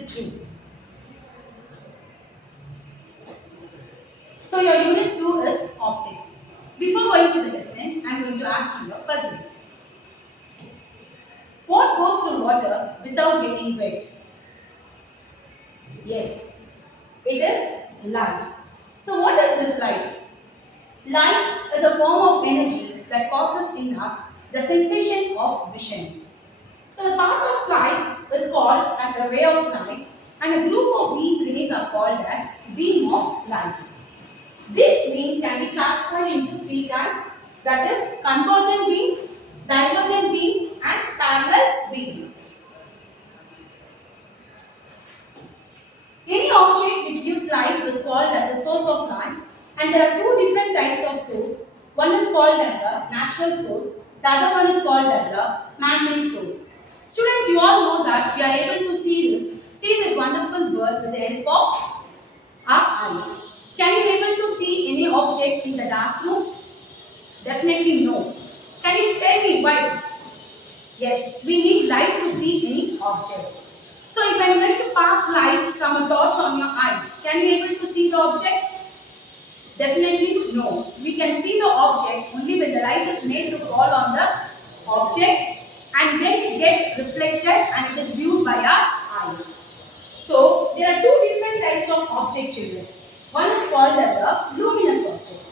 Unit 2. So your Unit 2 is optics. Before going to the lesson, I am going to ask you a puzzle. What goes through water without getting wet? Yes, it is light. So what is this light? Light is a form of energy that causes in us the sensation of vision. So the part of light is called as a ray of light, and a group of these rays are called as beam of light. This beam can be classified into three types, that is convergent beam, divergent beam and parallel beam. Any object which gives light is called as a source of light, and there are two different types of source. One is called as a natural source, the other one is called as a man-made source. Students, you all know that we are able to see this wonderful bird with the help of our eyes. Can you able to see any object in the dark room? Definitely no. Can you tell me why? Yes, we need light to see any object. So if I am going to pass light from a torch on your eyes, can you able to see the object? Definitely no. We can see the object only when the light is made to fall on the object and then it gets reflected and it is viewed by our eye. So there are two different types of object, children. One is called as a luminous object.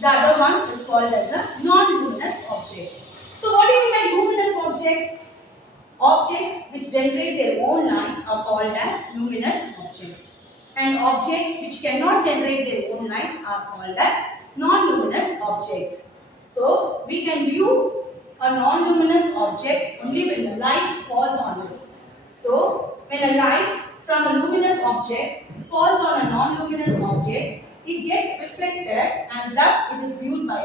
The other one is called as a non-luminous object. So what do you mean by luminous object? Objects which generate their own light are called as luminous objects. And objects which cannot generate their own light are called as non-luminous objects. So we can view a non-luminous object only when the light falls on it. So when a light from a luminous object falls on a non-luminous object, it gets reflected and thus it is viewed by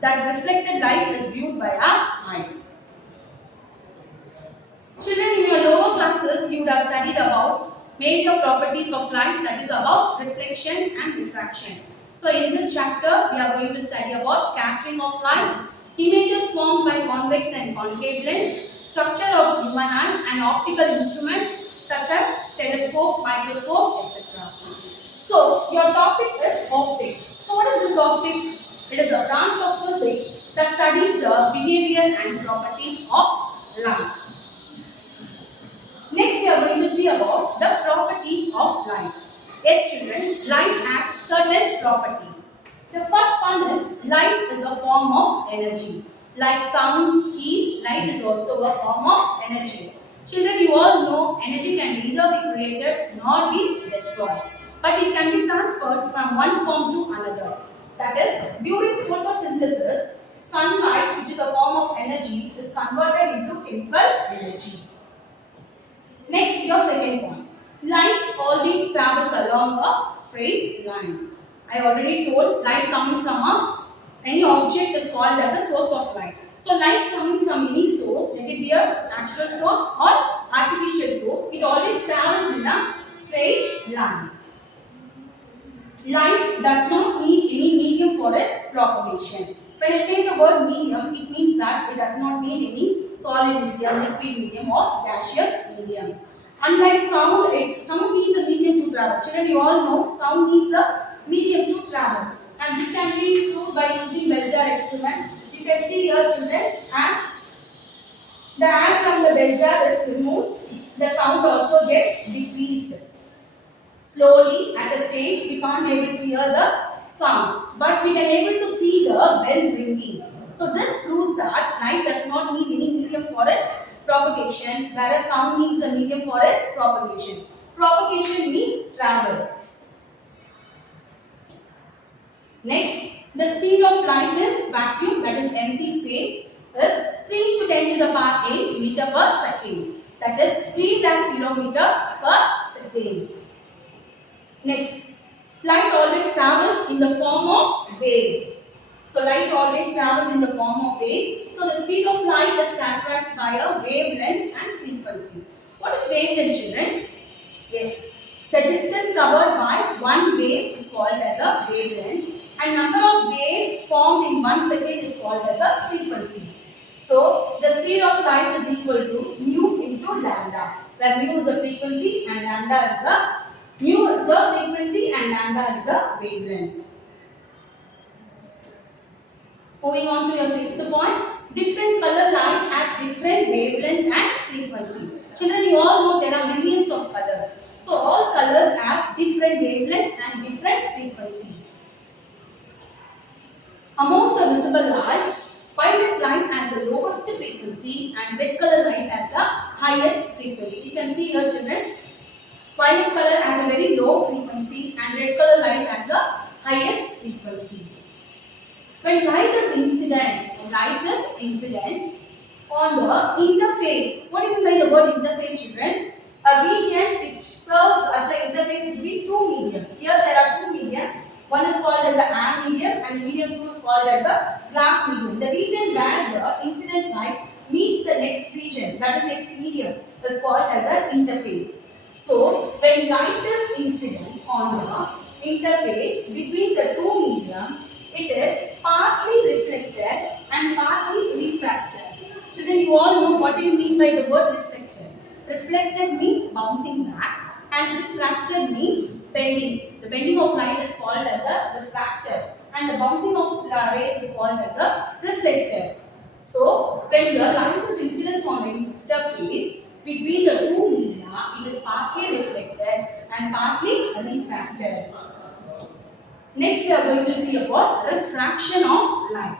that reflected light is viewed by our eyes. Children, in your lower classes, you would have studied about major properties of light, that is about reflection and refraction. So in this chapter, we are going to study about scattering of light, images formed by convex and concave lens, structure of human eye and optical instruments such as telescope, microscope, etc. So your topic is optics. So what is this optics? It is a branch of physics that studies the behavior and properties of light. Next, we are going to see about the properties of light. Yes, children, light has certain properties. The first one is light is a form of energy. Like sound, heat, light is also a form of energy. Children, you all know energy can neither be created nor be destroyed, but it can be transferred from one form to another. That is, during photosynthesis, sunlight, which is a form of energy, is converted into chemical energy. Next, your second point. Light always travels along a straight line. I already told light coming from any object is called as a source of light. So light coming from any source, let it be a natural source or artificial source, it always travels in a straight line. Light does not need any medium for its propagation. When I say the word medium, it means that it does not need any solid medium, liquid medium or gaseous medium. Unlike sound, sound needs a medium to travel. Children, you all know sound needs a medium to travel. And this can be proved by using bell jar experiment. You can see here, children, as the air from the bell jar is removed, the sound also gets decreased. Slowly at a stage, we can't able to hear the sound, but we can able to see the bell ringing. So this proves that light does not need any medium for its propagation, whereas sound needs a medium for its propagation. Propagation means travel. Next, the speed of light in vacuum, that is empty space, is 3 to 10 to the power 8 meter per second. That is 3 lakh kilometer per second. Next, light always travels in the form of waves. So light always travels in the form of waves. So the speed of light is characterized by a wavelength and frequency. What is wavelength, children? Yes, the distance covered by one wave is called as a wavelength, and number of waves formed in 1 second is called as a frequency. So the speed of light is equal to mu into lambda, where mu is the frequency and lambda lambda is the mu is the frequency and lambda is the wavelength. Moving on to your sixth point, different color light has different wavelength and frequency. Children, you all know there are millions of colors. So all colors have different wavelength and different frequency. Among the visible light, violet light has the lowest frequency and red color light has the highest frequency. You can see here, children, violet color has a very low frequency and red color light has the highest frequency. When light is incident on the interface. What do you mean by the word interface, children? A region which serves as an interface between two medium. Here there are two medium. One is called as the air medium and the medium 2 is called as a glass medium. The region where the incident light meets the next region, that is next medium, is called as an interface. So when light is incident on the interface between the two medium, it is partly reflected and partly refracted. Children, you all know what do you mean by the word reflected. Reflected means bouncing back and refracted means bending. The bending of light is called as a refracted and the bouncing of rays is called as a reflected. So, when the light is incident on the interface between the two media, it is partly reflected and partly refracted. Next, we are going to see about refraction of light.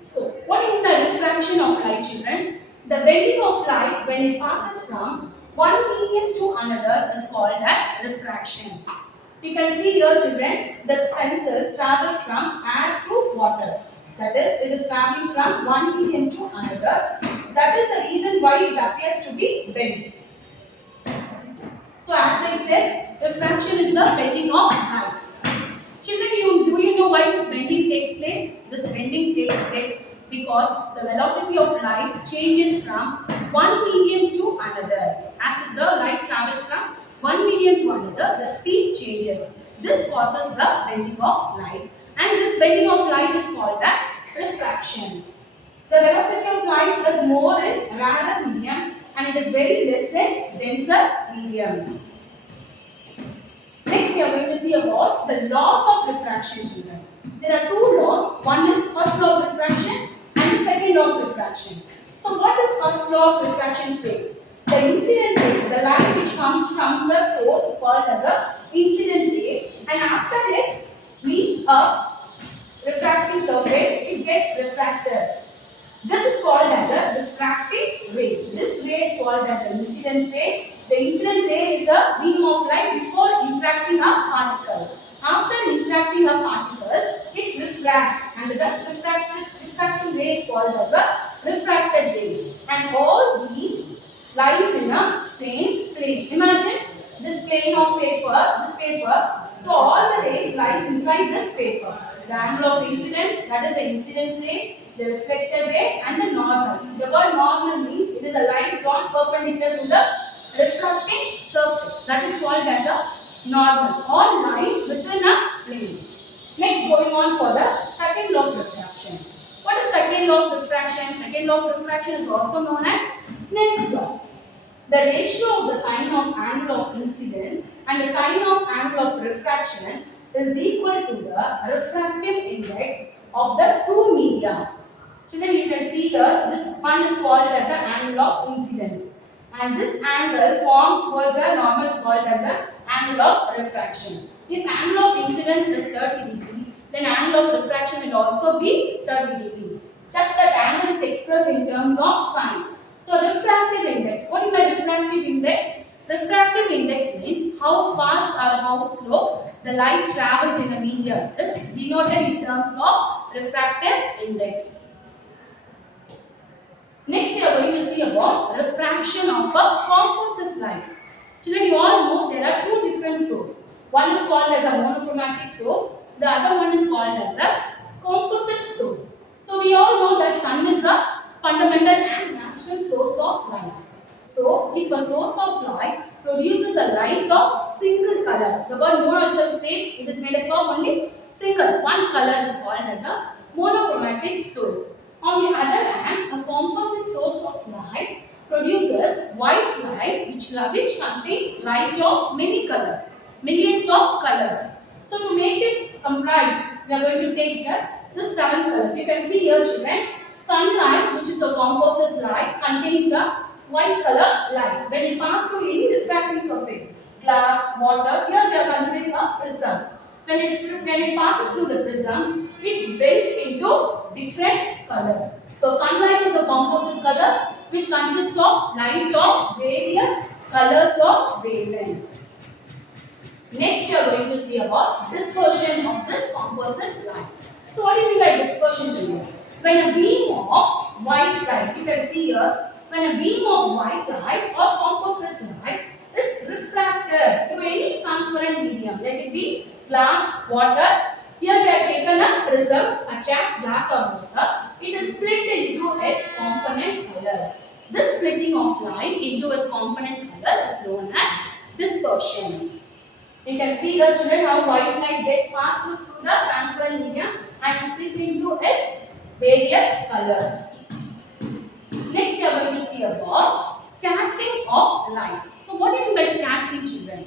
So, what is the refraction of light, children? The bending of light when it passes from one medium to another is called as refraction. You can see here, children, the pencil travels from air to water. That is, it is traveling from one medium to another. That is the reason why it appears to be bent. So, as I said, refraction is the bending of light. Children, do you know why this bending takes place? This bending takes place because the velocity of light changes from one medium to another. As the light travels from one medium to another, the speed changes. This causes the bending of light, and this bending of light is called as refraction. The velocity of light is more in rarer medium and it is very less in denser medium. Next, we are going to see about the laws of refraction, children. There are two laws. One is first law of refraction and second law of refraction. So, what is first law of refraction says? The incident ray, the light which comes from the source is called as a incident ray, and after it meets a refracting surface, it gets refracted. This is called as a refracting ray. This ray is called as an incident ray. The incident ray is a beam of light before interacting a particle. After interacting a particle, it refracts, and the refracting ray is called as a refracted ray. And all these lies in a same plane. Imagine this plane of paper, this paper. So all the rays lies inside this paper. The angle of incidence, that is the incident ray, the reflected ray, and the normal. The word normal means it is a line drawn perpendicular to the refracting surface. That is called as a normal. All lies within a plane. Next, going on for the second law of refraction. What is second law of refraction? Second law of refraction is also known as Snell's law. The ratio of the sign of angle of incidence and the sign of angle of refraction is equal to the refractive index of the two media. Children, you can see here, this one is called as an angle of incidence, and this angle formed towards a normal is called as an angle of refraction. If angle of incidence is 30 degree, then angle of refraction will also be 30 degree. Just that angle is expressed in terms of sign. So refractive index. What is the refractive index? Refractive index means how fast or how slow the light travels in a medium. This is denoted in terms of refractive index. Next, we are going to see about refraction of a composite light. Children, you all know there are two different sources. One is called as a monochromatic source. The other one is called as a composite source. So we all know that sun is the fundamental and natural source of light. So, if a source of light produces a light of single color, the word mono itself says it is made up of only single. One color is called as a monochromatic source. On the other hand, a composite source of light produces white light which contains light of many colors, millions of colors. So to make it comprise, we are going to take just the 7 colors. You can see here children, sunlight, which is a composite light, contains a white color light. When it passes through any refracting surface, glass, water, here we are considering a prism. When it passes through the prism, it breaks into different colors. So sunlight is a composite color which consists of light of various colors of wavelength. Next, we are going to see about dispersion of this composite light. So, what do you mean by dispersion, children? When a beam of white light, you can see here, when a beam of white light or composite light is refracted through any transparent medium, let it be glass, water. Here we have taken a prism such as glass or water. It is split into its component color. This splitting of light into its component color is known as dispersion. You can see the children how white light gets passed through the transparent medium and split into its various colors. Next, we are going to see about scattering of light. So, what do you mean by scattering, children?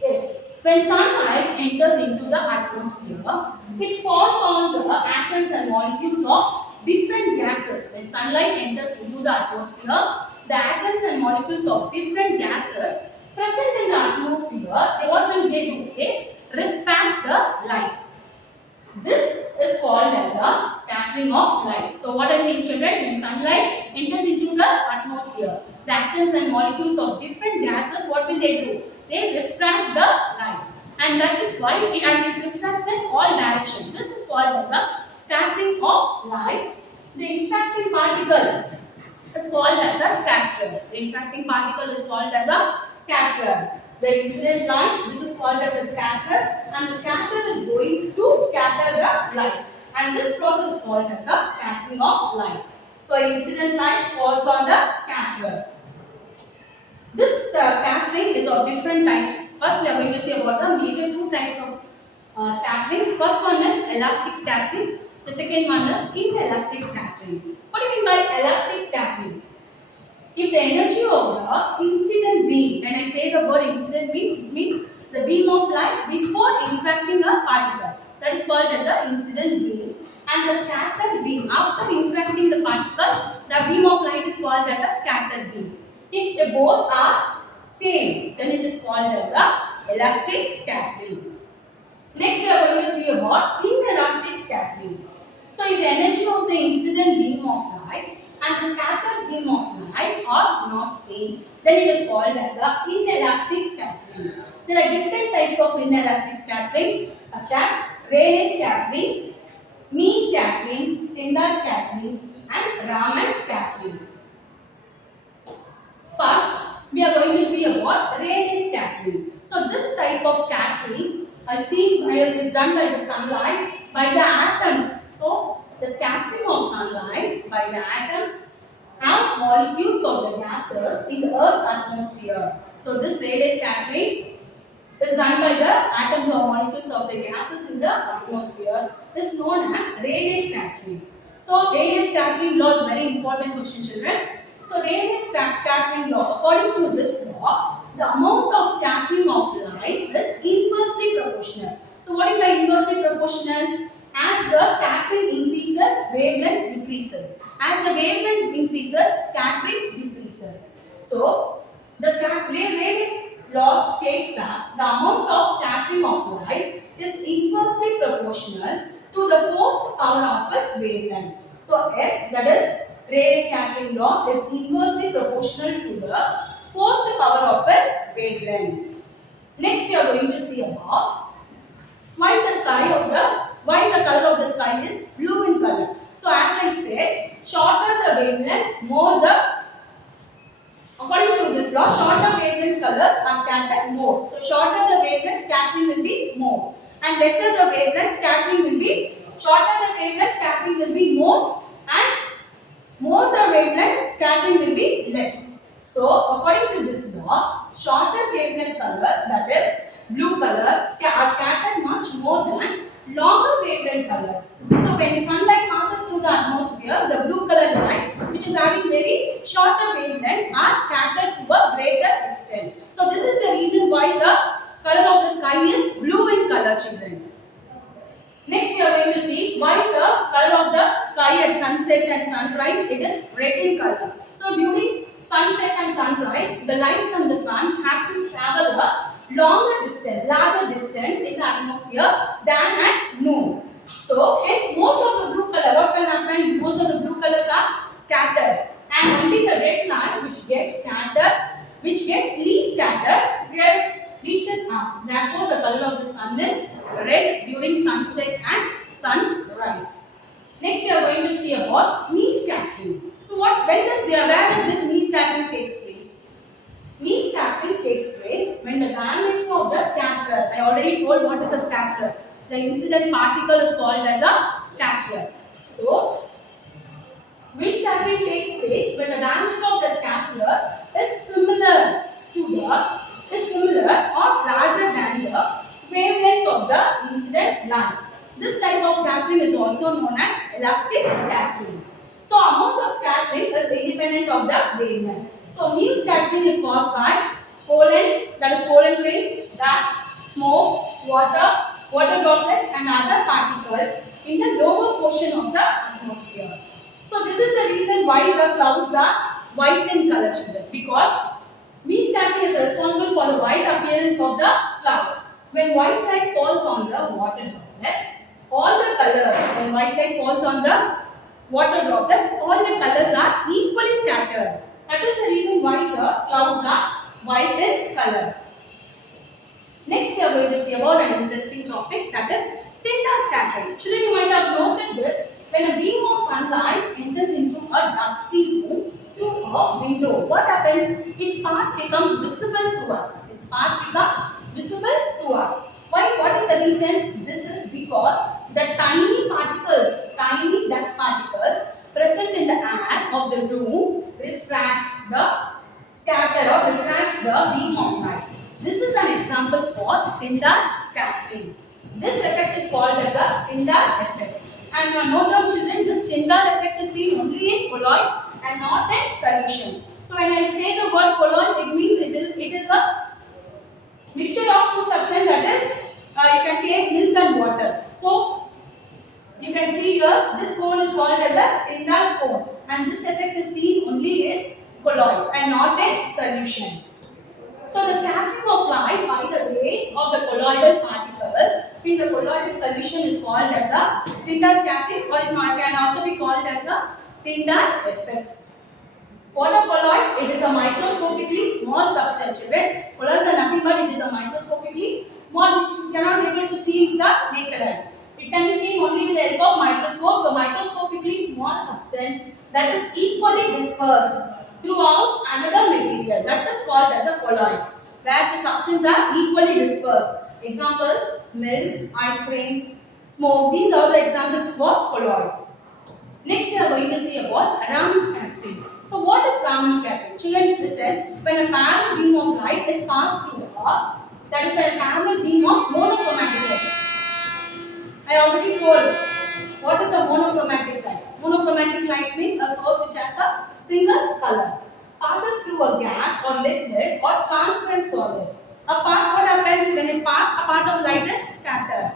Yes, when sunlight enters into the atmosphere, it falls on the atoms and molecules of different gases. When sunlight enters into the atmosphere, the atoms and molecules of different gases present in the atmosphere, what will they do? They refract the light. This is called as a scattering of light. So what I mean, children, when sunlight enters into the atmosphere, the atoms and molecules of different gases, what will they do? They refract the light. And that is why it refracts in all directions. This is called as a scattering of light. The infracting particle is called as a scatterer. The infracting particle is called as a scatterer. The incident light, this is called as a scatterer, and the scatterer is going to scatter the light. And this process is called as a scattering of light. So, incident light falls on the scatterer. This scattering is of different types. First, we are going to see about the major 2 types of scattering. First one is elastic scattering. The second one is inelastic scattering. What do you mean by elastic scattering? If the energy of the incident beam, when I say the word incident beam, it means the beam of light before interacting a particle. That is called as the incident beam. And the scattered beam, after interacting the particle, the beam of light is called as a scattered beam. If they both are same, then it is called as a elastic scattering. Next, we are going to see about inelastic scattering. So, if the energy of the incident beam of light and the scattered beam of light are not same, then it is called as a inelastic scattering. There are different types of inelastic scattering such as Rayleigh scattering, Mee scattering, Tyndall scattering, and Raman scattering. First, we are going to see about Rayleigh scattering. So, this type of scattering is done by the sunlight by the atoms. So, the scattering of sunlight by the atoms have molecules of the gases in the Earth's atmosphere. So, this Rayleigh scattering is done by the atoms or molecules of the gases in the atmosphere. This is known as Rayleigh scattering. So, Rayleigh scattering law is very important question, children. So, Rayleigh scattering law, according to this law, the amount of scattering of light is inversely proportional. So, what is by inversely proportional? As the scattering increases, wavelength decreases. As the wavelength increases, scattering decreases. So, the Rayleigh's law states that the amount of scattering of light is inversely proportional to the 4th power of its wavelength. So, S, that is Rayleigh scattering law, is inversely proportional to the 4th power of its wavelength. Next, we are going to see about why the color of the sky is blue in color. So, as I said, shorter the wavelength, more the, according to this law, shorter wavelength colors are scattered more. So, shorter the wavelength, scattering will be more, and lesser the wavelength, scattering will be, shorter the wavelength, scattering will be more, and more the wavelength, scattering will be less. So, according to this law, shorter wavelength colors, that is blue color, are scattered much more than longer wavelength colors. So, when sunlight passes through the atmosphere, the blue color line, which is having very shorter wavelength, are scattered to a greater extent. So this is the reason why the color of the sky is blue in color, children. Next, we are going to see why the color of the sky at sunset and sunrise, it is red in color. So during sunset and sunrise, the light from the sun have to travel a longer distance, larger distance in the atmosphere than at noon. So hence most of the blue color, what will happen? Most of the blue colors are scattered, and only the red line which gets scattered, which gets least scattered, where reaches us. Therefore, the color of the sun is red during sunset and sunrise. Next, we are going to see about mean scattering. So, where does this mean scattering takes place? Mean scattering takes place when the diameter of the scatterer. I already told what is a scatterer. The incident particle is called as a scatterer. So, mean scattering takes place when the diameter of the scatterer is similar or larger than the wavelength of the incident line. This type of scattering is also known as elastic scattering. So amount of scattering is independent of the wavelength. So mean scattering is caused by pollen, that is pollen grains, dust, smoke, water droplets and other particles in the lower portion of the atmosphere. So this is the reason why the clouds are white in color, children, because mean scattering is responsible for the white appearance of the clouds. When white light falls on the water droplet, all the colors, when white light falls on the water droplets, all the colors are equally scattered. That is the reason why the clouds are white in color. Next, we are going to see about an interesting topic, that is Tyndall scattering. Children, you might have noted this. When a beam of sunlight enters into a dusty room through a window, what happens? Its path becomes visible to us. Why? What is the reason? This is because the tiny dust particles present in the air of the room refracts the beam of light. This is an example for Tyndall scattering. This effect is called as a Tyndall effect. And note down, children, this Tyndall effect is seen only in colloid and not in solution. So when I say the word colloid, it means it is a mixture of two substances, that is, you can take milk and water. So you can see here, this cone is called as a Tyndall cone, and this effect is seen only in colloids and not in solution. So the scattering of light by the rays of the colloidal particles in the colloidal solution is called as a Tyndall scattering, or it can also be called as a Tyndall effect. For the colloids, it is a microscopically small substance. Colloids are nothing but it is a microscopically small, which you cannot be able to see with the naked eye. It can be seen only with the help of microscope. So microscopically small substance that is equally dispersed throughout another material, that is called as a colloids, where the substances are equally dispersed. Example, milk, ice cream, smoke. These are the examples for colloids. Next, we are going to see about Raman scattering. So what is Raman scattering? Children, listen. When a parallel beam of light is passed through that is a parallel beam of monochromatic light. I already told what is a monochromatic light. Monochromatic light means a source which has a single color, passes through a gas or liquid or transparent solid. What happens when it passes? A part of light is scattered.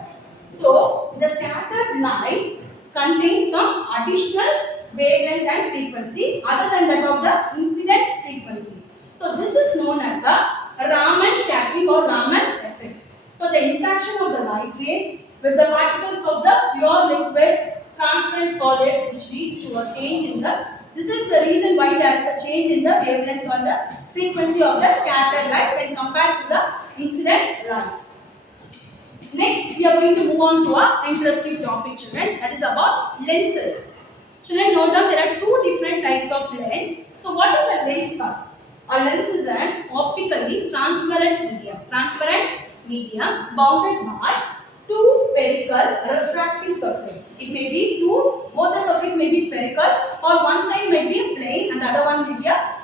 So the scattered light contains some additional wavelength and frequency other than that of the incident frequency. So this is known as a Raman scattering or Raman effect. So the interaction of the light rays with the particles of the pure liquids, transparent solids, which leads to a change in the. This is the reason why there is a change in the wavelength or the frequency of the scattered light when compared to the incident light. Next, we are going to move on to our interesting topic, children, that is about lenses. Children, note down there are two different types of lens. So what is a lens first? A lens is an optically transparent medium bounded by two spherical refracting surface. It may be both the surface may be spherical, or one side may be plain and the other one may be a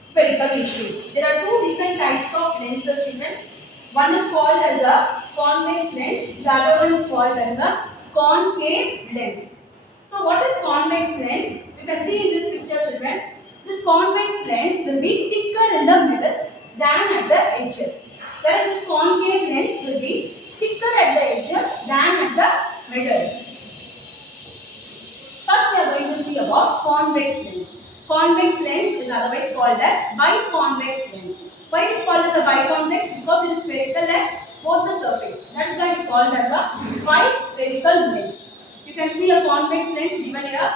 spherical issue. There are two different types of lenses, children. One is called as a convex lens, the other one is called as a concave lens. So what is convex lens? You can see in this picture, children. This convex lens will be thicker in the middle than at the edges. Whereas this concave lens will be thicker at the edges than at the middle. First we are going to see about convex lens. Convex lens is otherwise called as biconvex lens. Why it is called as a biconvex? Because it is spherical at both the surface. That is why it is called as a bispherical lens. You can see a convex lens given here.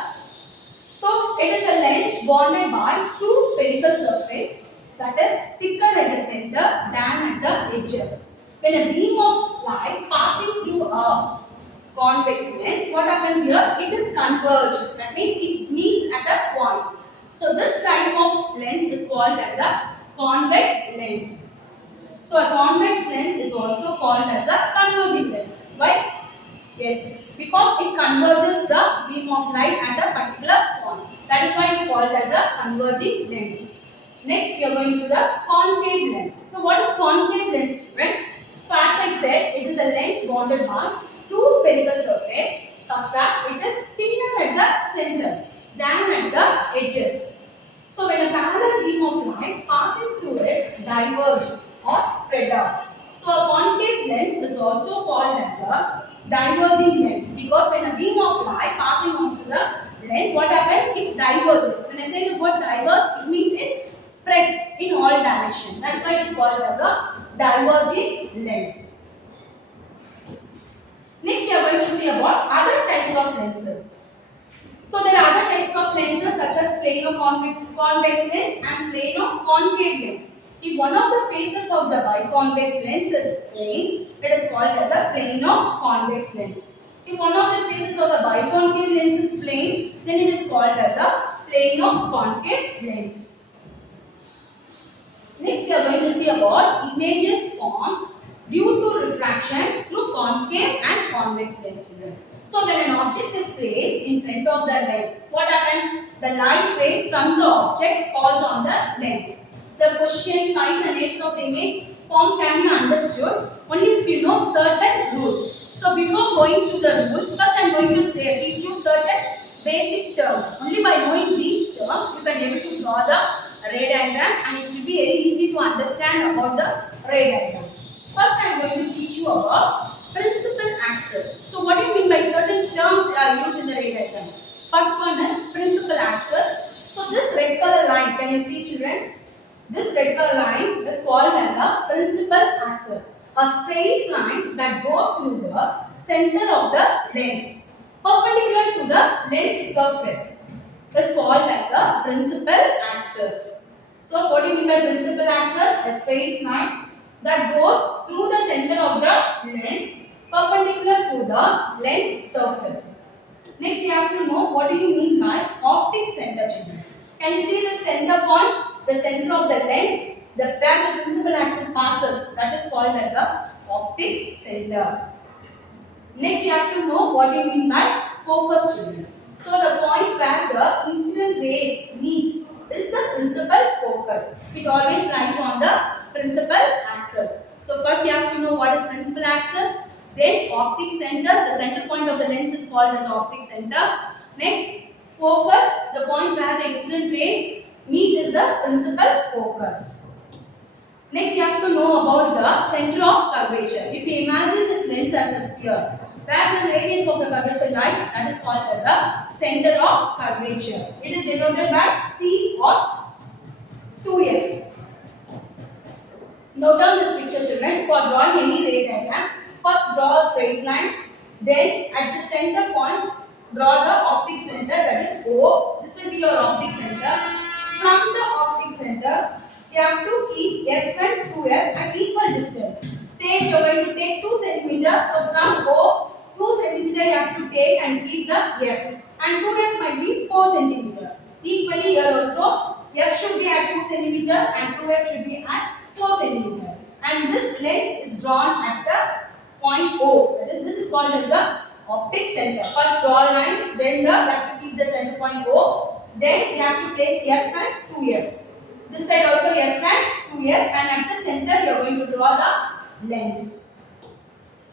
So it is a lens bonded by two spherical surfaces that is thicker at the center than at the edges. When a beam of light passing through a convex lens, what happens here? It is converged. That means it meets at a point. So this type of lens is called as a convex lens. So a convex lens is also called as a converging lens. Why? Yes, because it converges the beam of light at a particular point. That is why it is called as a converging lens. Next, we are going to the concave lens. So what is concave lens, student? So as I said, it is a lens bonded by two spherical surfaces such that it is thinner at the center than at the edges. So when a parallel beam of light passing through it diverges or spread out. So a concave lens is also called as a diverging lens because when a beam of light passing onto the lens, what happens? It diverges. When I say the word diverge, it means it spreads in all directions. That's why it is called as a diverging lens. Next, we are going to see about other types of lenses. So there are other types of lenses such as plano-convex lens and plano-concave lens. If one of the faces of the biconvex lens is plane, it is called as a plano-convex lens. If one of the faces of the biconcave lens is plane, then it is called as a plano-concave lens. Next, we are going to see about images formed due to refraction through concave and convex lens. So when an object is placed in front of the lens, what happens? The light rays from the object falls on the lens. The position, size and nature of the image form can be understood only if you know certain rules. So before going to the rules, first I am going to teach you certain basic terms. Only by knowing these terms, you can able to draw the ray diagram and it will be very easy to understand about the ray diagram. First I am going to teach you about principal axis. So what do you mean by certain terms are used in the ray diagram? First one is principal axis. So this red color line, can you see, children? This red color line is called as a principal axis. A straight line that goes through the center of the lens, perpendicular to the lens surface, is called as a principal axis. So what do you mean by principal axis? A straight line that goes through the center of the lens, perpendicular to the lens surface. Next, you have to know what do you mean by optic center, children. Can you see the center point? The center of the lens, where the principal axis passes, that is called as a optic center. Next, you have to know what do you mean by focus, children. So the point where the incident rays meet is the principal focus. It always lies on the principal axis. So first you have to know what is principal axis. Then optic center, the center point of the lens is called as optic center. Next, focus, the point where the incident rays meet is the principal focus. Next, you have to know about the center of curvature. If you imagine this lens as a sphere, where the radius of the curvature lies, that is called as the center of curvature. It is denoted by C or 2F. Note down this picture, children. For drawing any ray diagram, first draw a straight line. Then at the center point, draw the optic center, that is O. This will be your optic center. From the optic center, you have to keep F and 2F at equal distance. Say if you are going to take 2 cm, so from O, 2 cm you have to take and keep the F. And 2F might be 4 cm. Equally here also, F should be at 2 cm and 2F should be at 4 cm. And this lens is drawn at the point O. That is, this is called as the optic center. First draw a line, then you have to keep the center point O. Then you have to place F and 2F. This side also F and 2F, and at the center you are going to draw the lens.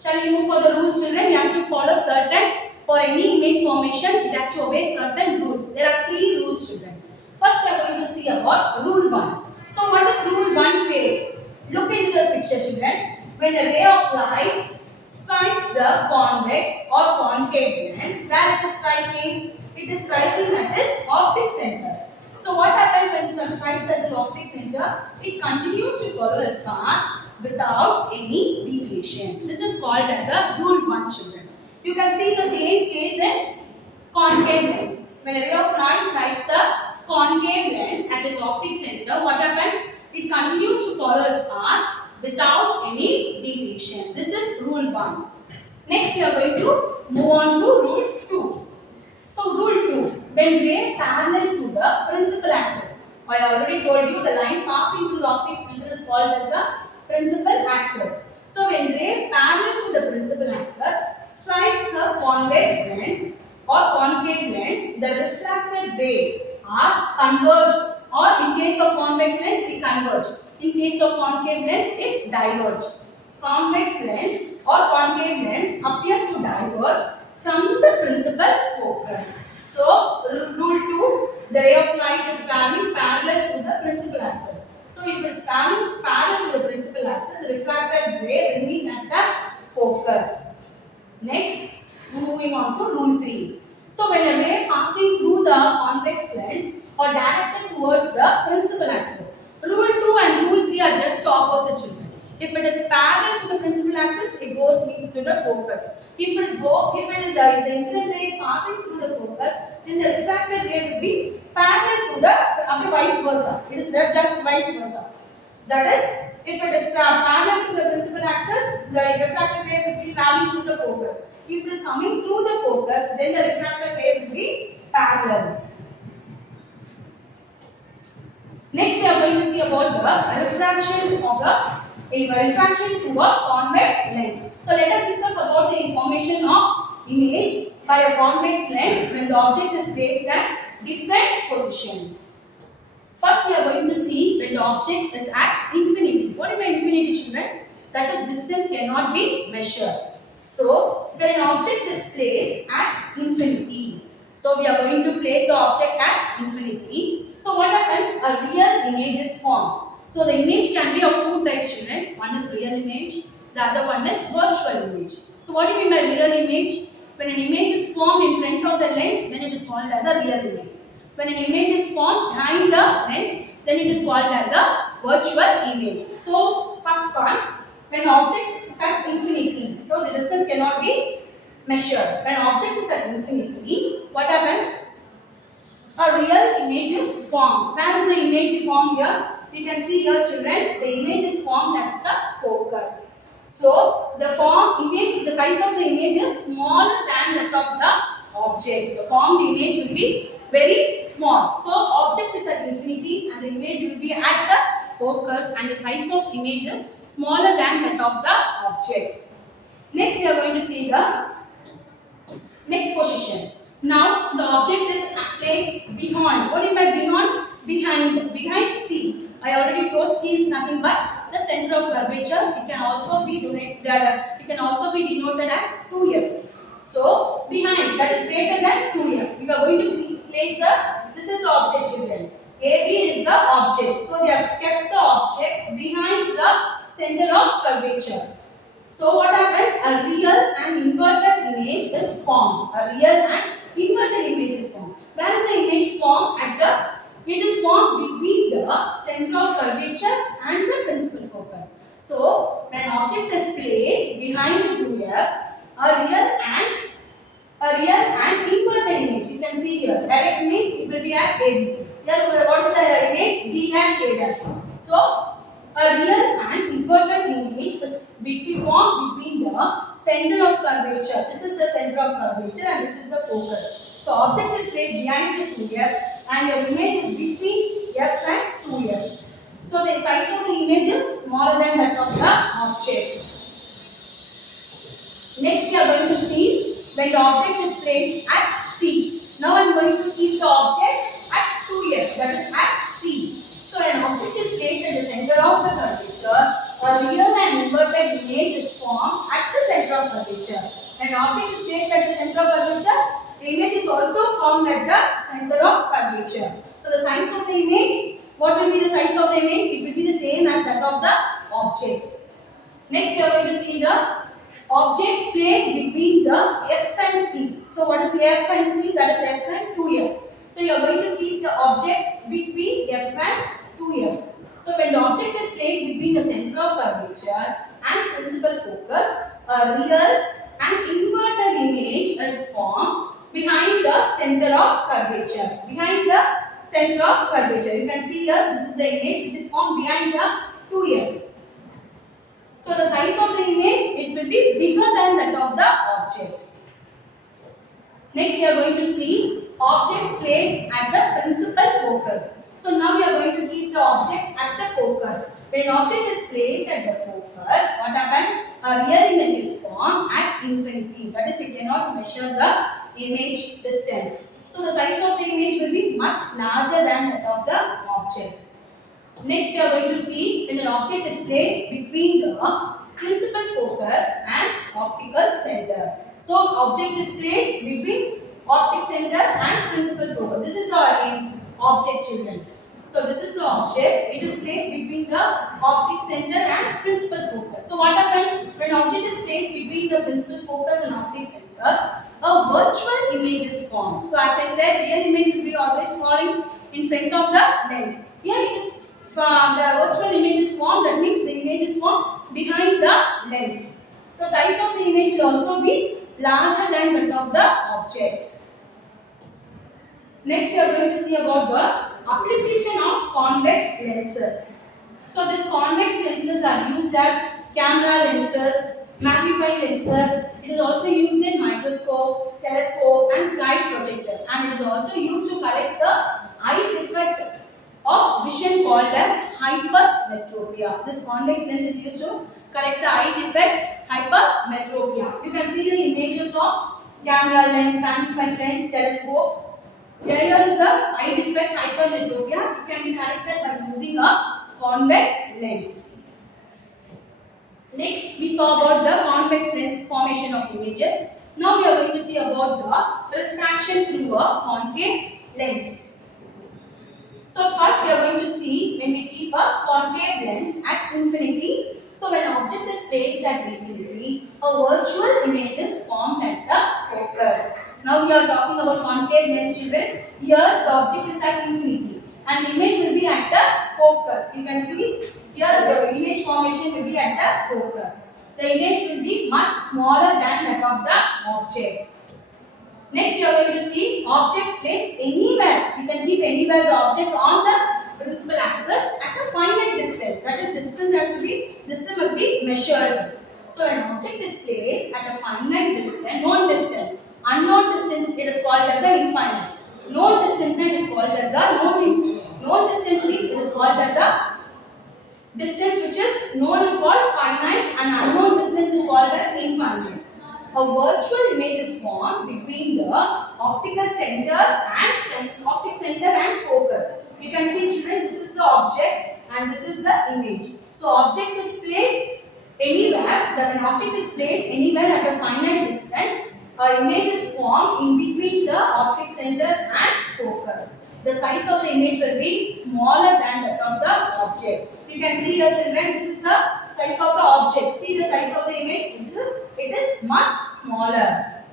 Shall we move for the rules, children? You have to follow certain for any image formation, it has to obey certain rules. There are 3 rules, children. First, we are going to see about rule 1. So, what does rule 1 says? Look into the picture, children. When a ray of light strikes the convex or concave lens, where it is striking? It is striking at its optic center. So, what happens when it strikes at the optic center? It continues to follow its path without any deviation. This is called as a rule 1, children. You can see the same case in concave lens. When a ray of light strikes the concave lens at its optic center, what happens? It continues to follow its path without any deviation. This is rule 1. Next, we are going to move on to rule 2. So, rule 2, when ray parallel to the principal axis. I already told you the line passing through the optic center is called as the principal axis. So, when ray parallel to the principal axis strikes a convex lens or concave lens, the refracted ray are converged, or in case of convex lens, it converge. In case of concave lens, it diverge. Convex lens or concave lens appear to diverge from the principal focus. So, rule 2, the ray of light is traveling parallel to the principal axis. So, if it is traveling parallel to the principal axis, refracted ray will meet at the focus. Next, moving on to rule 3. So, when a ray passing through the convex lens or directed towards the principal axis, rule 2 and rule 3 are just opposite, children. If it is parallel to the principal axis, it goes to the focus. If the incident ray is passing through the focus, then the refracted ray will be parallel to the vice versa. It is just vice versa. That is, if it is parallel to the principal axis, the refracted ray will be traveling through the focus. If it is coming through the focus, then the refracted ray will be parallel. Next, we are going to see about the refraction to a convex lens. So, let us discuss about the information of image by a convex lens when the object is placed at different position. First, we are going to see when the object is at infinity. What is infinity, children? That is, distance cannot be measured. So, when an object is placed at infinity, so we are going to place the object at infinity. So, what happens? A real image is formed. So, the image can be of 2 types, children. One is real image, the other one is virtual image. So, what do you mean by real image? When an image is formed in front of the lens, then it is called as a real image. When an image is formed behind the lens, then it is called as a virtual image. So, first one, when object is at infinity, so the distance cannot be measured. When object is at infinity, what happens? A real image is formed. Where is the image formed here? You can see here, children, the image is formed at the focus. So, the size of the image is smaller than that of the object. The formed image will be very small. So, object is at infinity and the image will be at the focus, and the size of image is smaller than that of the object. Next, we are going to see the next position. Now, the object is placed behind. What do you mean by behind? Behind C. I already told C is nothing but the center of curvature. It can also be denoted as 2F. So, behind, that is greater than 2F. We are going to place this is the object, children. AB is the object. So, they have kept the object behind the center of curvature. So, what happens? A real and inverted image is formed. A real and inverted image is formed. Where is the image formed? It is formed between the center of curvature and the principal focus. So, when object is placed behind 2F, a real and inverted image. You can see here. Direct means it will be as AB. Here, what is the image? B dash A dash. So, a real and inverted image is formed between the center of curvature. This is the center of curvature and this is the focus. So, object is placed behind the 2F and the image is between F and 2F. So, the size of the image is smaller than that of the object. Next, we are going to see when the object is placed at C. Now, I am going to keep the object at 2F, that is at C. So, an object is placed at the center of the curvature. A real and inverted image is formed at the center of curvature. When an object is placed at the center of curvature, the image is also formed at the center of curvature. So the size of the image, what will be the size of the image? It will be the same as that of the object. Next we are going to see the object placed between the F and C. So what is F and C? That is F and 2F. So you are going to keep the object between F and 2F. So when the object is placed between the center of curvature and principal focus, a real and inverted image is formed behind the center of curvature. Behind the center of curvature. You can see here, this is the image which is formed behind the 2F. So the size of the image, it will be bigger than that of the object. Next we are going to see object placed at the principal focus. So now we are going to keep the object at the focus. When an object is placed at the focus, what happens? A real image is formed at infinity. That is, we cannot measure the image distance. So the size of the image will be much larger than that of the object. Next we are going to see when an object is placed between the principal focus and optical center. So object is placed between optic center and principal focus. This is the object, children. So this is the object. It is placed between the optic center and principal focus. So what happens when an object is placed between the principal focus and optic center? A virtual image is formed. So as I said, real image will be always falling in front of the lens. Here it is from the virtual image is formed. That means the image is formed behind the lens. The size of the image will also be larger than that of the object. Next we are going to see about the application of convex lenses. So these convex lenses are used as camera lenses, magnifying lenses. It is also used in microscope, telescope and slide projector, and it is also used to correct the eye defect of vision called as hypermetropia. This convex lens is used to correct the eye defect hypermetropia. You can see the images of camera lens, magnifying lens, telescopes. Here is the eye defect hypermetropia. It can be corrected by using a convex lens. Next, we saw about the convex lens formation of images. Now we are going to see about the refraction through a concave lens. So first we are going to see when we keep a concave lens at infinity. So when an object is placed at infinity, a virtual image is formed at the focus. Now we are talking about concave lens, children. Here the object is at infinity and the image will be at the focus. You can see here the image formation will be at the focus. The image will be much smaller than that of the object. Next, we are going to see object placed anywhere. You can keep anywhere the object on the principal axis at a finite distance. That is, distance must be measured. So an object is placed at a finite distance, known distance. Unknown distance, it is called as a infinite. Known distance, it is called as a known distance means it is called as a distance which is known is called finite and unknown distance is called as infinite. A virtual image is formed between the optical center and focus. You can see, children, this is the object and this is the image. So object is placed anywhere. That an object is placed anywhere at a finite distance, an image is formed in between the optic center and focus. The size of the image will be smaller than that of the object. You can see here, children, this is the size of the object. See the size of the image, it is much smaller.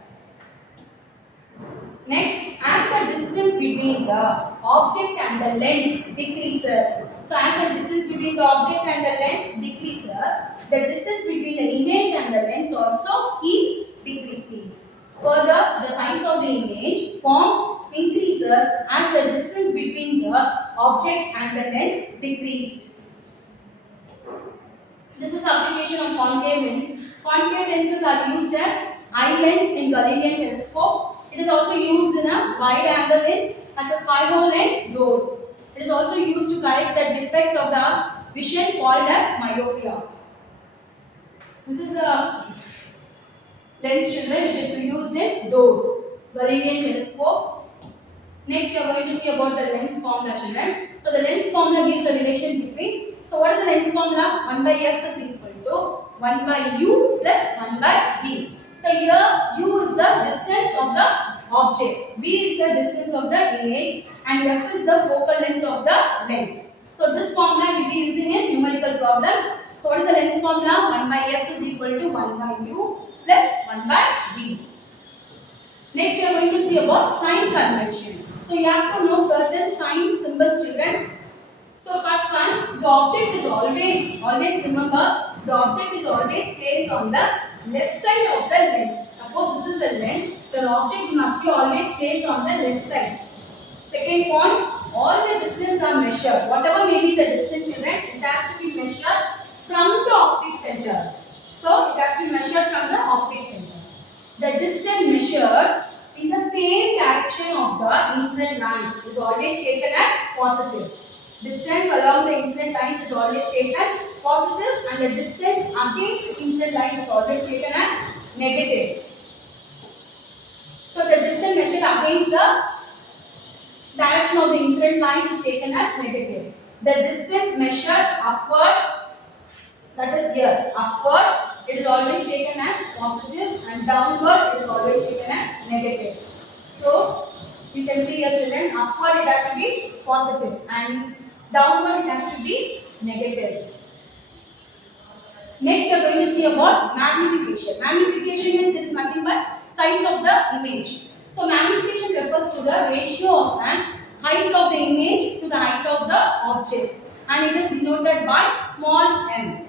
Next, as the distance between the object and the lens decreases. So as the distance between the object and the lens decreases, the distance between the image and the lens also keeps decreasing. Further, the size of the image formed increases as the distance between the object and the lens decreased. This is the application of concave lens. Concave lenses are used as eye lens in Galilean telescope. It is also used in a wide angle lens as a spy hole in doors. It is also used to correct the defect of the vision called as myopia. This is a lens, children, which is used in doors, Galilean telescope. Next, we are going to see about the lens formula, children. So the lens formula gives the relation between. So what is the lens formula? 1 by f is equal to 1 by u plus 1 by b. So here u is the distance of the object, v is the distance of the image, and f is the focal length of the lens. So this formula we will be using in numerical problems. So what is the lens formula? 1 by f is equal to 1 by u plus 1 by v. Next we are going to see about sign convention. So you have to know certain sign symbols, children. So first one, the object is always remember, the object is always placed on the left side of the lens. Suppose this is the lens, the object must be always placed on the left side. Second point, all the distance are measured. Whatever may be the distance, children, it has to be measured from the optic center. So it has to be measured from the optic center. The distance measured in the same direction of the incident line is always taken as positive. Distance along the incident line is always taken positive, and the distance against the incident line is always taken as negative. So the distance measured against the direction of the incident line is taken as negative. The distance measured upward, that is here, upward, it is always taken as positive, and downward it is always taken as negative. So you can see here, children, upward it has to be positive and downward it has to be negative. Next we are going to see about magnification. Magnification means it is nothing but size of the image. So magnification refers to the ratio of an height of the image to the height of the object, and it is denoted by small m.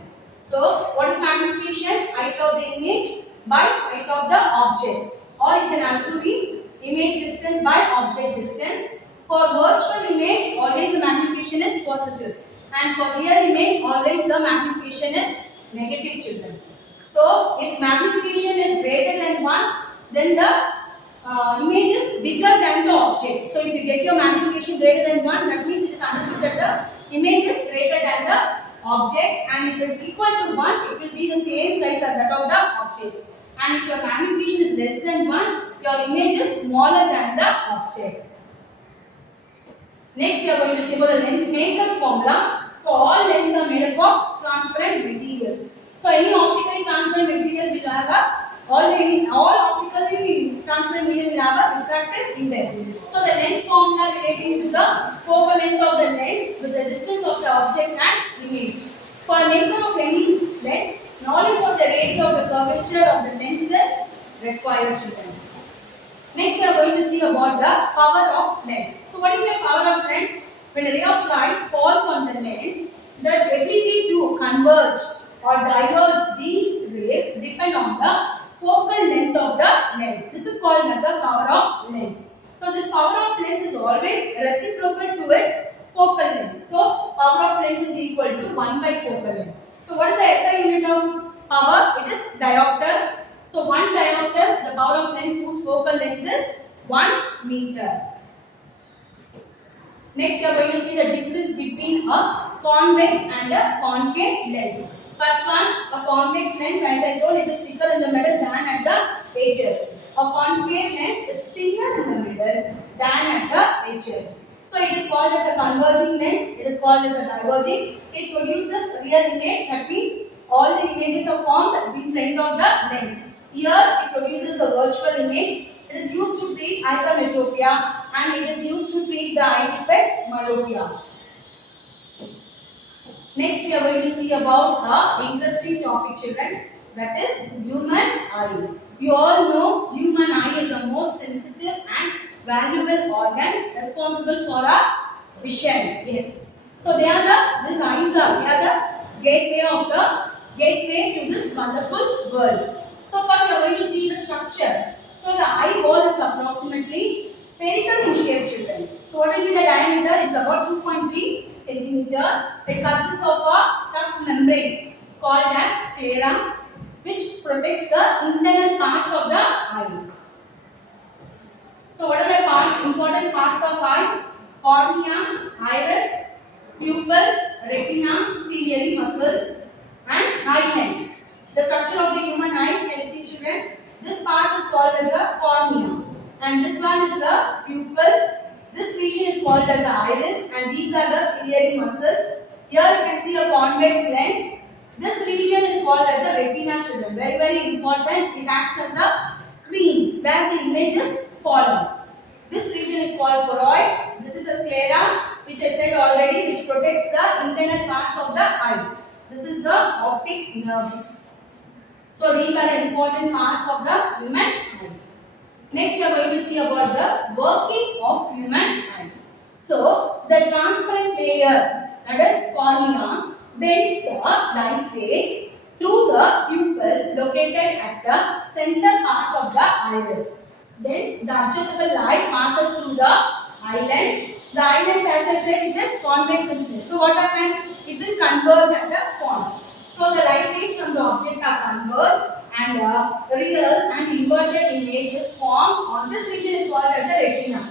So what is magnification? Height of the image by height of the object, or it can also be image distance by object distance. For virtual image, always the magnification is positive, and for real image, always the magnification is negative, children. So if magnification is greater than 1, then the image is bigger than the object. So if you get your magnification greater than 1, that means it is understood that the image is greater than the object, and if it is equal to 1, it will be the same size as that of the object. And if your magnification is less than 1, your image is smaller than the object. Next we are going to see about the lens maker's formula. So all lenses are made up of transparent materials. So any optically transparent material will have a all optically transparent medium will have a refractive index. So the lens formula relating to the focal length of the lens with the distance of the object and image. For maker of any lens, knowledge of the radius of the curvature of the lens is required, children. Next we are going to see about the power of lens. So what is the power of lens? When a ray of light falls on the lens, the ability to converge or diverge these rays depend on the focal length of the lens. This is called as the power of lens. So this power of lens is always reciprocal to its focal length. So power of lens is equal to 1 by focal length. So what is the SI unit of power? It is diopter. So 1 diopter, the power of lens whose focal length is 1 meter. Next we are going to see the difference between a convex and a concave lens. First one, a convex lens, as I told, it is thicker in the middle than at the edges. A concave lens is thinner in the middle than at the edges. So it is called as a converging lens, it is called as a diverging. It produces real image, that means all the images are formed in front of the lens. Here it produces the virtual image. It is used to treat hypermetropia, and it is used to treat the eye defect myopia. Next we are going to see about an interesting topic, children, that is human eye. You all know human eye is the most sensitive and valuable organ responsible for our vision. Yes. So these eyes are the gateway to this wonderful world. So first we are going to see the structure. So the eyeball is approximately spherical in shape, children. So what will be the diameter? It's about 2.3 centimeter. It consists of a tough membrane called as sclera, which protects the internal parts of the eye. So what are the parts? Important parts of eye: cornea, iris, pupil, retina, ciliary muscles, and eye lens. The structure of the human eye, can you see, children? This part is called as the cornea, and this one is the pupil. This region is called as the iris, and these are the ciliary muscles. Here you can see a convex lens. This region is called as the retina, children. Very, very important. It acts as a screen where the images follow. This region is called choroid. This is a sclera, which I said already, which protects the internal parts of the eye. This is the optic nerves. So these are the important parts of the human eye. Next, we are going to see about the working of human eye. So the transparent layer, that is cornea, bends the light rays through the pupil located at the center part of the iris. Then the adjustable light passes through the eye lens. The eye lens, as I said, it is convex in shape. So what happens? It will converge at the point. So the light rays from the object are converged and real and inverted image is formed on this region is called as the retina.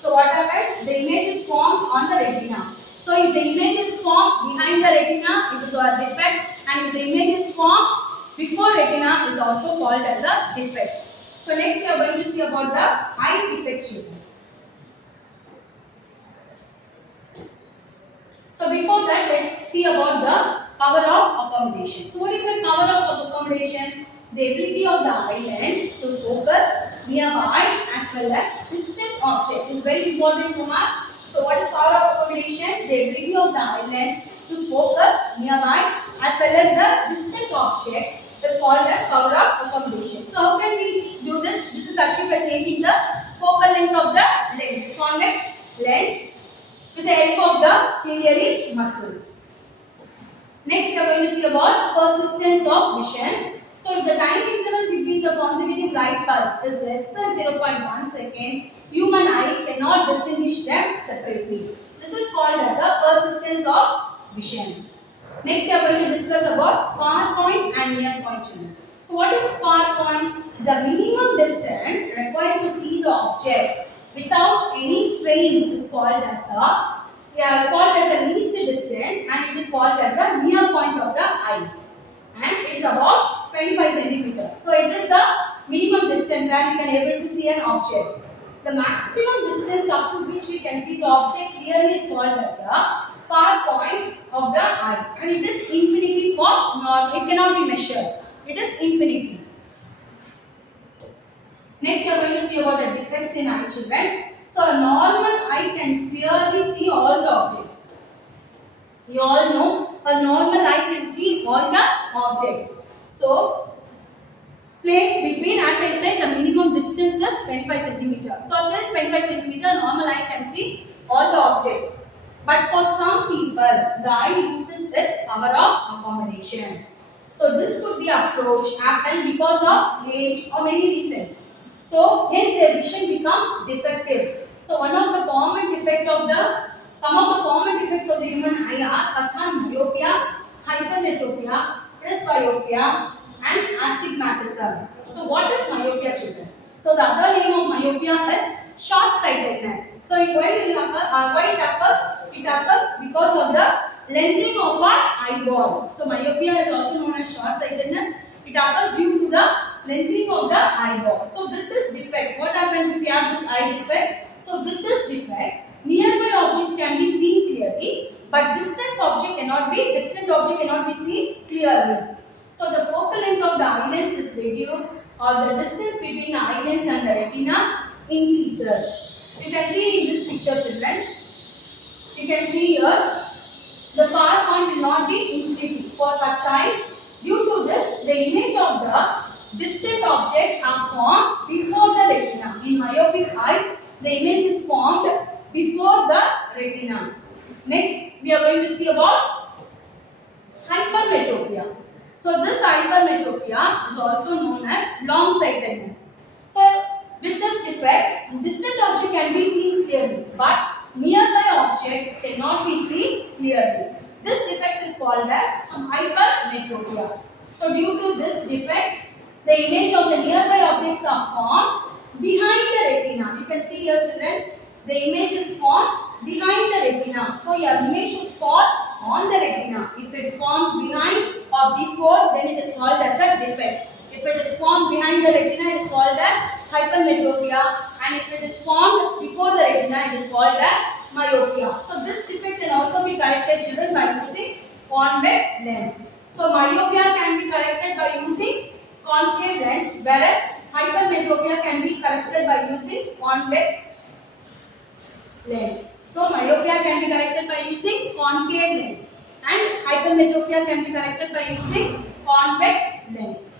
So what happens? The image is formed on the retina. So if the image is formed behind the retina, it is a defect, and if the image is formed before retina, is also called as a defect. So next we are going to see about the eye defection. So before that, let's see about the power of accommodation. So what is the power of accommodation? The ability of the eye lens to focus nearby as well as distant object is very important to mark. So what is power of accommodation? The ability of the eye lens to focus nearby as well as the distant object is called as power of accommodation. So how can we do this? This is achieved by changing the focal length of the lens, convex lens, with the help of the ciliary muscles. Next, we are going to see about persistence of vision. So if the time interval between the consecutive light pulse is less than 0.1 second, human eye cannot distinguish them separately. This is called as a persistence of vision. Next, we are going to discuss about far point and near point children. So what is far point? The minimum distance required to see the object without any strain is called as a least distance, and it is called as a near point of the eye, and it is about 25 centimeters. So it is the minimum distance where we can able to see an object. The maximum distance up to which we can see the object clearly is called as the far point of the eye, and it is infinity for normal. It cannot be measured. It is infinity. Next, we are going to see about the defects in eye children. So a normal eye can clearly see all the objects. You all know a normal eye can see all the objects. So placed between, as I said, the minimum distance is 25 centimeters. So till 25 centimeters, normal eye can see all the objects. But for some people, the eye loses its power of accommodation. So this could be approached happened because of age or many reasons. So hence their vision becomes defective. So one of the common defects of the human eye are first one myopia, hypermetropia, presbyopia, and astigmatism. So what is myopia, children? So the other name of myopia is short-sightedness. So why it occurs? It occurs because of the lengthening of our eyeball. So myopia is also known as short-sightedness. It occurs due to the lengthening of the eyeball. So with this defect, what happens if we have this eye defect? So with this defect, nearby objects can be seen clearly, but distant object cannot be seen clearly. So the focal length of the eye lens is reduced, or the distance between the eye lens and the retina increases. You can see in this picture, children. You can see here the far point will not be infinity for such eyes. Due to this, the image of the distant object are formed before the retina. In myopic eye, the image is formed before the retina. Next, we are going to see about hypermetropia. So this hypermetropia is also known as long-sightedness. So with this defect, distant object can be seen clearly, but nearby objects cannot be seen clearly. This defect is called as hypermetropia. So due to this defect, the image of the nearby objects are formed behind the retina. You can see here, children, the image is formed behind the retina. So your image should fall on the retina. If it forms behind or before, then it is called as a defect. If it is formed behind the retina, it is called as hypermetropia, and if it is formed before the retina, it is called as myopia. So this defect can also be corrected, children, by using convex lens. So myopia can be corrected by using concave lens, whereas hypermetropia can be corrected by using convex lens. So myopia can be corrected by using concave lens and hypermetropia can be corrected by using convex lens.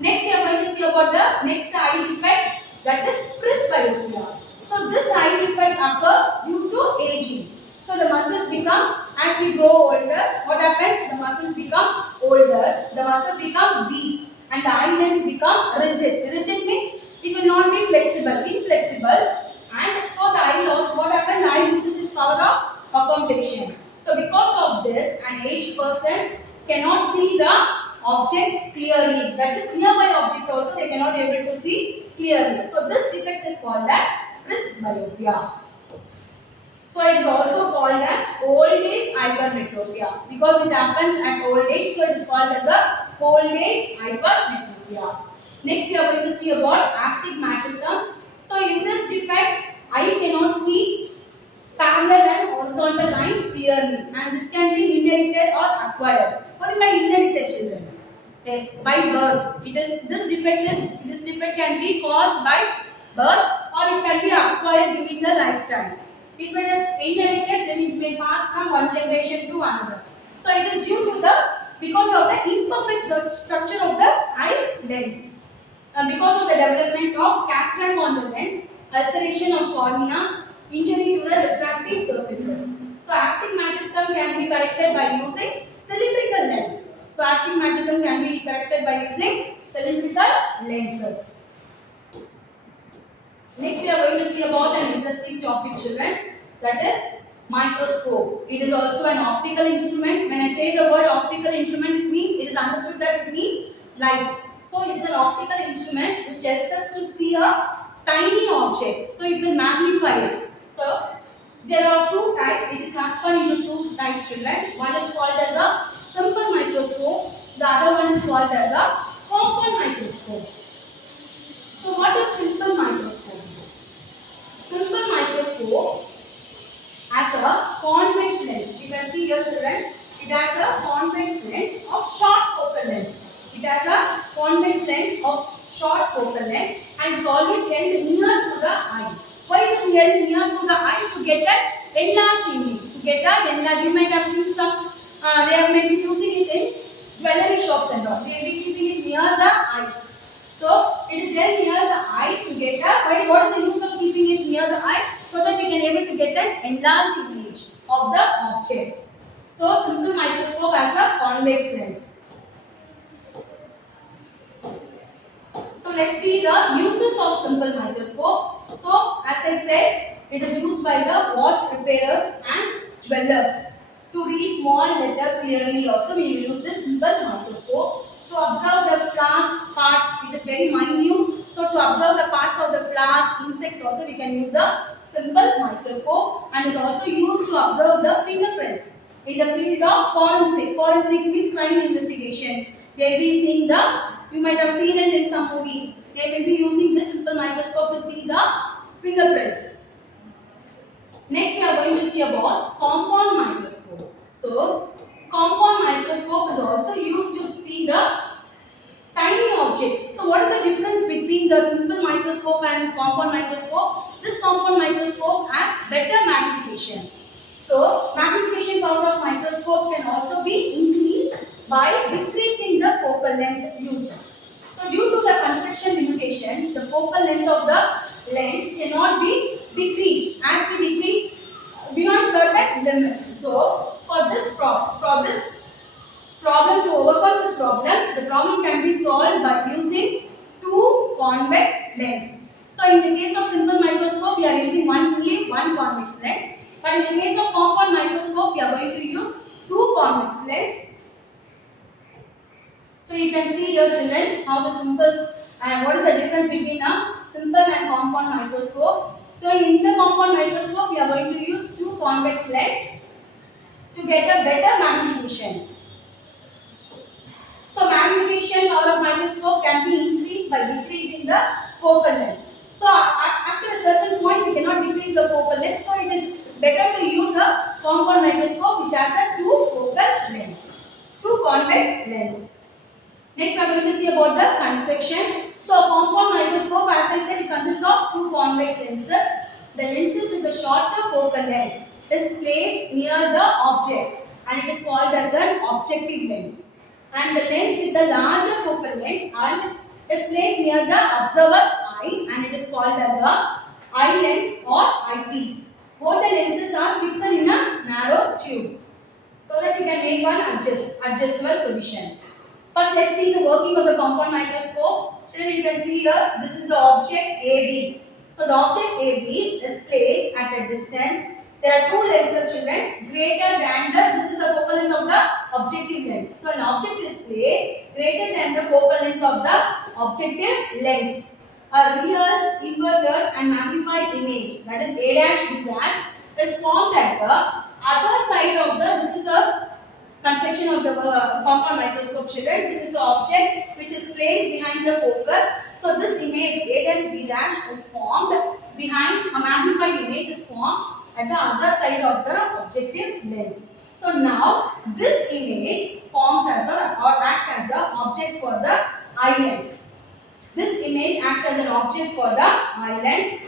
Next we are going to see about the next eye defect, that is presbyopia. So this eye defect occurs due to aging. So the muscles become, as we grow older, what happens? The muscles become older, the muscle become weak and the eye lens become rigid. Rigid means it will not be flexible, inflexible, and so the eye loss, what happens? The eye loses its power of accommodation. So because of this, an aged person cannot see the objects clearly. That is nearby objects also they cannot be able to see clearly. So this defect is called as presbyopia. So it is also called as old age hypermetropia because it happens at old age. So it is called as a old age hypermetropia. Next we are going to see about astigmatism. So in this defect, eye cannot see parallel and horizontal lines clearly, and this can be inherited or acquired. What is by inherited, children? Yes, by birth. It is this defect can be caused by birth or it can be acquired during the lifetime. If it is inherited, then it may pass from one generation to another. So it is due to the because of the imperfect structure of the eye lens. Because of the development of cataract on the lens, ulceration of cornea, injury to the refractive surfaces. So astigmatism can be corrected by using cylindrical lens. So astigmatism can be corrected by using cylindrical lenses. Next we are going to see about an interesting topic, children, that is microscope. It is also an optical instrument. When I say the word optical instrument, it is understood that it means light. So it is an optical instrument which helps us to see a tiny object. So it will magnify it. So there are two types. It is classified into two types, children. One is called as a simple microscope. The other one is called as a compound microscope. So what is simple microscope? Simple microscope has a convex lens. You can see here, children. It has a convex lens of short focal length. It has a convex lens of short focal length and it is always held near to the eye. Why it is held near to the eye? To get an enlarged image. To get an enlarged, you might have seen some, they are maybe using it in jewelry shops and all. They will be keeping it near the eyes. So it is held near the eye to get a, what is the use of keeping it near the eye? So that we can able to get an enlarged image of the objects. So simple microscope has a convex lens. So let's see the uses of simple microscope. So as I said, it is used by the watch repairers and jewelers to read small letters clearly. Also we will use this simple microscope to observe the flowers parts. It is very minute. So to observe the parts of the flowers, insects also we can use a simple microscope, and is also used to observe the fingerprints in the field of forensic. Forensic means crime investigation. They will be seeing you might have seen it in some movies. They will be using this simple microscope to see the fingerprints. Next we are going to see about compound microscope. So compound microscope is also used to see the tiny objects. So what is the difference between the simple microscope and compound microscope? This compound microscope has better magnification. So magnification power of microscopes can also be increased by decreasing the focal length used. So due to the construction limitation, the focal length of the lens cannot be decreased. As we decrease beyond certain limit. So for this problem to overcome this problem, the problem can be solved by using two convex lens. So in the case of simple microscope, we are using only one convex lens. But in the case of compound microscope, we are going to use two convex lens. So you can see here, children, how the simple and what is the difference between a simple and compound microscope. So in the compound microscope, we are going to use two convex lens to get a better magnification. So magnification power of microscope can be increased by decreasing the focal length. So after a certain point, we cannot decrease the focal length. So it is better to use a compound microscope which has a two focal length, two convex lens. Next, we are going to see about the construction. So, a compound microscope, as I said, it consists of two convex lenses. The lenses with the shorter focal length is placed near the object and it is called as an objective lens. And the lens with the larger focal length and is placed near the observer's eye and it is called as a eye lens or eyepiece. Both the lenses are fixed in a narrow tube so that we can make one adjustable position. First, let's see the working of the compound microscope. Children, you can see here, this is the object AB. So, the object AB is placed at a distance. There are two lenses, children, greater than this is the focal length of the objective lens. So, an object is placed greater than the focal length of the objective lens. A real, inverted and magnified image, that is A dash B dash, is formed at the other side of this is the construction of the compound microscope, children. This is the object which is placed behind the focus. So this image A dash B dash is formed behind a magnified image is formed at the other side of the objective lens. So now this image forms as or act as a object for the eye lens. This image acts as an object for the eye lens.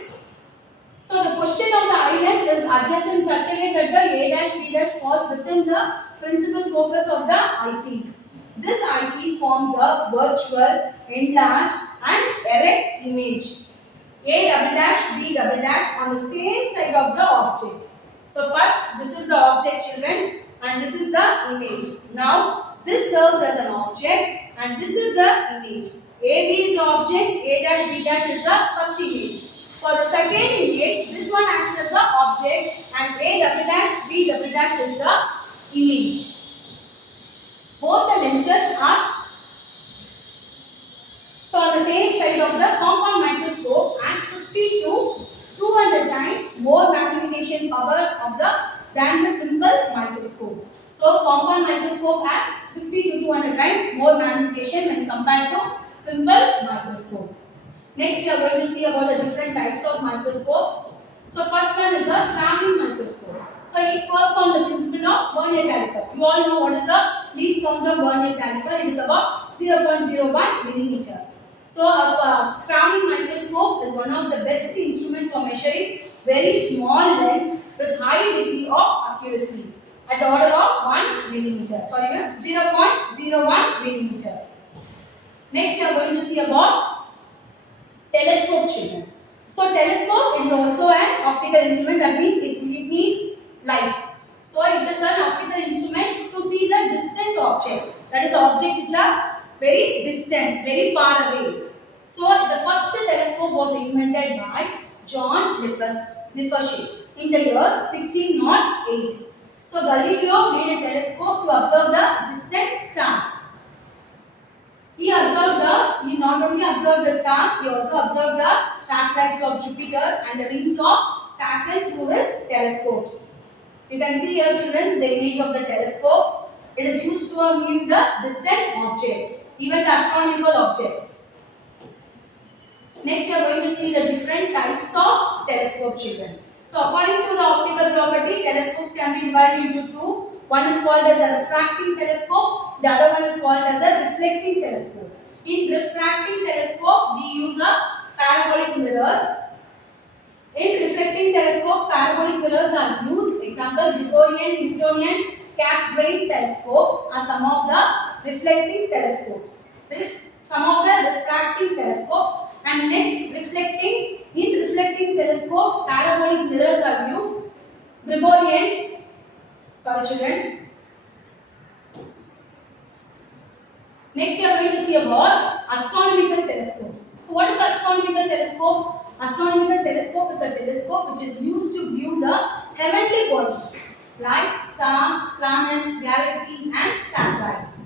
So the position of the eye lens is adjusted in such a way that the A dash B dash falls within the principal focus of the eyepiece. This eyepiece forms a virtual, enlarged and erect image. A double dash B double dash on the same side of the object. So first this is the object, children, and this is the image. Now this serves as an object and this is the image. AB is the object, A dash B dash is the first image. For the second image, this one acts as the object and A double dash B double dash is the image. Both the lenses are so on the same side of the compound microscope acts 50 to 200 times more magnification power of than the simple microscope. So compound microscope has 50 to 200 times more magnification when compared to simple microscope. Next, we are going to see about the different types of microscopes. So first one is a Framing microscope. So it works on the principle of Vernier caliper. You all know what is the least count of Vernier caliper. It is about 0.01 millimeter. So a Framing microscope is one of the best instruments for measuring very small length with high degree of accuracy at the order of 1 millimeter. Sorry, 0.01 millimeter. Next, we are going to see about telescope, children. So telescope is also an optical instrument, that means it needs light. So it is an optical instrument to see the distant object, that is the object which are very distant, very far away. So the first telescope was invented by John Liffershay in the year 1608. So Galileo made a telescope to observe the distant stars. He not only observed the stars, he also observed the satellites of Jupiter and the rings of Saturn through his telescopes. You can see here, children, the image of the telescope. It is used to view the distant object, even the astronomical objects. Next, we are going to see the different types of telescope, children. So, according to the optical property, telescopes can be divided into two. One is called as a refracting telescope, the other one is called as a reflecting telescope. In refracting telescope, we use a parabolic mirrors. In reflecting telescopes, parabolic mirrors are used. Example, Gregorian, Newtonian, Cassegrain telescopes are some of the reflecting telescopes. There is some of the refracting telescopes. And next, in reflecting telescopes, parabolic mirrors are used. Gregorian, sorry children. Next, we are going to see about astronomical telescopes. So, what is astronomical telescopes? Astronomical telescope is a telescope which is used to view the heavenly bodies like stars, planets, galaxies, and satellites.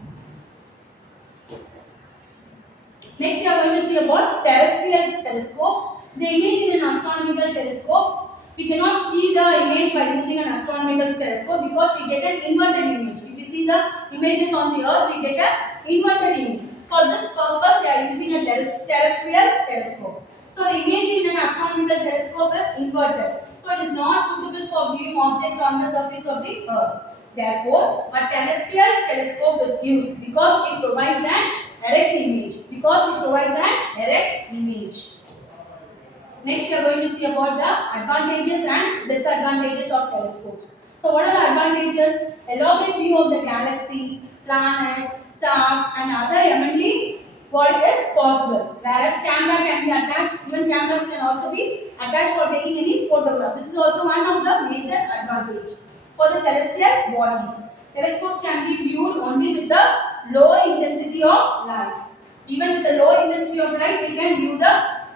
Next, we are going to see about terrestrial telescope. The image in an astronomical telescope, we cannot see the image by using an astronomical telescope because we get an inverted image. If we see the images on the earth, we get an inverted image. For this purpose, they are using a terrestrial telescope. So, the image in an astronomical telescope is inverted. So, it is not suitable for viewing objects on the surface of the earth. Therefore, a terrestrial telescope is used because it provides an erect image because it provides an erect image. Next, we are going to see about the advantages and disadvantages of telescopes. So, what are the advantages? Elaborate view of the galaxy, planet, stars, and other heavenly what is possible. Whereas camera can be attached, even cameras can also be attached for taking any photograph. This is also one of the major advantage for the celestial bodies. Telescopes can be viewed only with the low intensity of light. Even with the low intensity of light, we can view the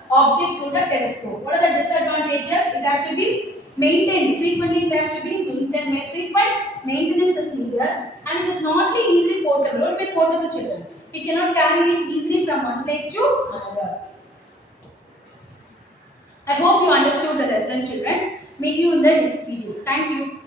object through the telescope. What are the disadvantages? It has to be maintained. Frequently it has to be maintained. Frequent maintenance is needed and it is not easily portable. What with portable children? We cannot carry it easily from one place to another. I hope you understood the lesson, children. Meet you in the next video. Thank you.